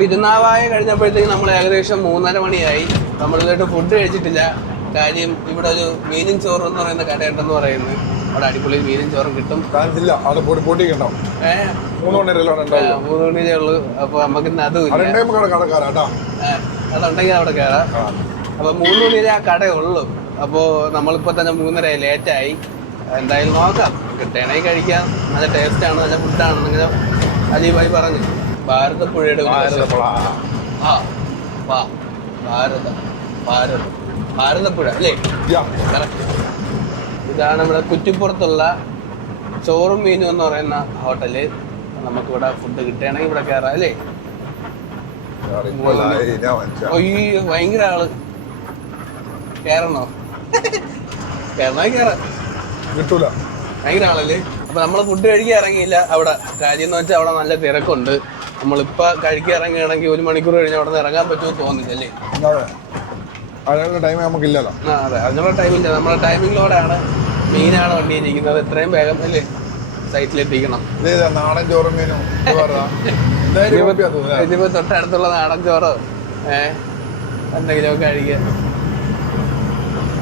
തിരുനാവായ കഴിഞ്ഞപ്പോഴത്തേക്ക് നമ്മൾ ഏകദേശം 3:30 മണിയായി. നമ്മളിതിട്ട് ഫുഡ് കഴിച്ചിട്ടില്ല. കാര്യം ഇവിടെ ഒരു മീനും ചോറും എന്ന് പറയുന്ന കടയുണ്ടെന്ന് പറയുന്നത്. അവിടെ അടിപൊളി മീനും ചോറും കിട്ടും. 3 മണിയേ ഉള്ളൂ. അപ്പൊ നമുക്ക് ഇന്ന് അതും അതുണ്ടെങ്കിൽ അവിടെ കയറാം. അപ്പൊ 3 മണിയിലെ ആ കടയുള്ളൂ. അപ്പോ നമ്മളിപ്പോ തന്നെ 3:30 ലേറ്റായി. എന്തായാലും നോക്കാം, കിട്ടണമെങ്കിൽ കഴിക്കാം. നല്ല ടേസ്റ്റാണ്, നല്ല ഫുഡാണ്. നിങ്ങൾ അജീബായി പറഞ്ഞു ഭാരതപ്പുഴയുടെ ഭാരതപ്പുഴ അല്ലേ? ഇതാണ് നമ്മുടെ കുറ്റിപ്പുറത്തുള്ള ചോറും മീനും എന്ന് പറയുന്ന ഹോട്ടല്. നമുക്കിവിടെ ഫുഡ് കിട്ടുകയാണെങ്കിൽ ഇവിടെ കയറാം അല്ലേ? അയ്യോ ഭയങ്കര ആള്. കയറണോ? കയറാം. കിട്ടൂല, ഭയങ്കര ആളല്ലേ. അപ്പൊ നമ്മള് ഫുഡ് കഴിക്കാൻ ഇറങ്ങിയില്ല. അവിടെ കാര്യം എന്ന് വെച്ചാൽ അവിടെ നല്ല തിരക്കുണ്ട്. നമ്മളിപ്പോ കഴിക്കാൻ ഇറങ്ങുകയാണെങ്കിൽ 1 മണിക്കൂർ കഴിഞ്ഞ് അവിടെ നിന്ന് ഇറങ്ങാൻ പറ്റുമോ തോന്നില്ലല്ലേ? അതിനുള്ള ടൈം നമുക്കില്ലല്ലോ. അതെ, അതിനുള്ള ടൈമില്ല. നമ്മുടെ ടൈമിങ്ങിലൂടെയാണ് മീനാണ് വണ്ടിയിരിക്കുന്നത്. എത്രയും വേഗം അല്ലേ സൈറ്റിലെത്തിക്കണം. നാടൻ ചോറും മീനും ഇനിയിപ്പോ തൊട്ടടുത്തുള്ള നാടൻ ചോറോ എന്തെങ്കിലുമൊക്കെ കഴിക്കുക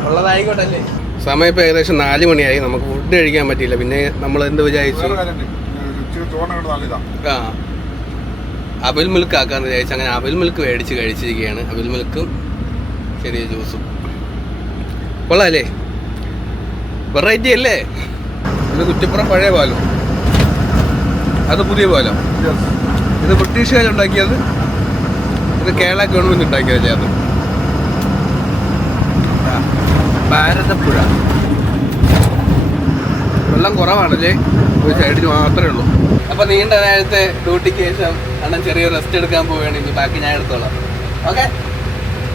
ഉള്ളതായിക്കോട്ടെ അല്ലേ? സമയം ഇപ്പോൾ ഏകദേശം 4 മണിയായി. നമുക്ക് ഫുഡ് കഴിക്കാൻ പറ്റിയില്ല. പിന്നെ നമ്മൾ എന്ത് വിചാരിച്ചു, അവിൽ മിൽക്ക് ആക്കാന്ന് വിചാരിച്ചു. അങ്ങനെ അവിൽ മിൽക്ക് മേടിച്ച് കഴിച്ചിരിക്കുകയാണ്. അവിൽ മിൽക്കും ചെറിയ ജ്യൂസും. കൊള്ളാല്ലേ? വെറൈറ്റി അല്ലേ? ഇത് കുറ്റിപ്പുറം പഴയ പാലം, അത് പുതിയ പാലം. ഇത് ബ്രിട്ടീഷുകാരുണ്ടാക്കിയത്, ഇത് കേരള ഗവൺമെൻറ് ഉണ്ടാക്കിയതല്ലേ? അത് ഭാരതപ്പുഴ. വെള്ളം കുറവാണല്ലേ? ഒരു സൈഡിൽ മാത്രമേ ഉള്ളൂ. അപ്പോൾ നീണ്ട നേരത്തെ ഡ്യൂട്ടിക്ക് ശേഷം അണ്ണൻ ചെറിയ റെസ്റ്റ് എടുക്കാൻ പോവുകയാണെങ്കിൽ ബാക്കി ഞാൻ എടുത്തോളാം. ഓക്കെ,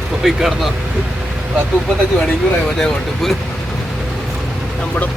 പോയി കിടന്നോ. 10-35 മണിക്കൂറായി ഒരേ ഓട്ടിപ്പ്. നമ്മുടെ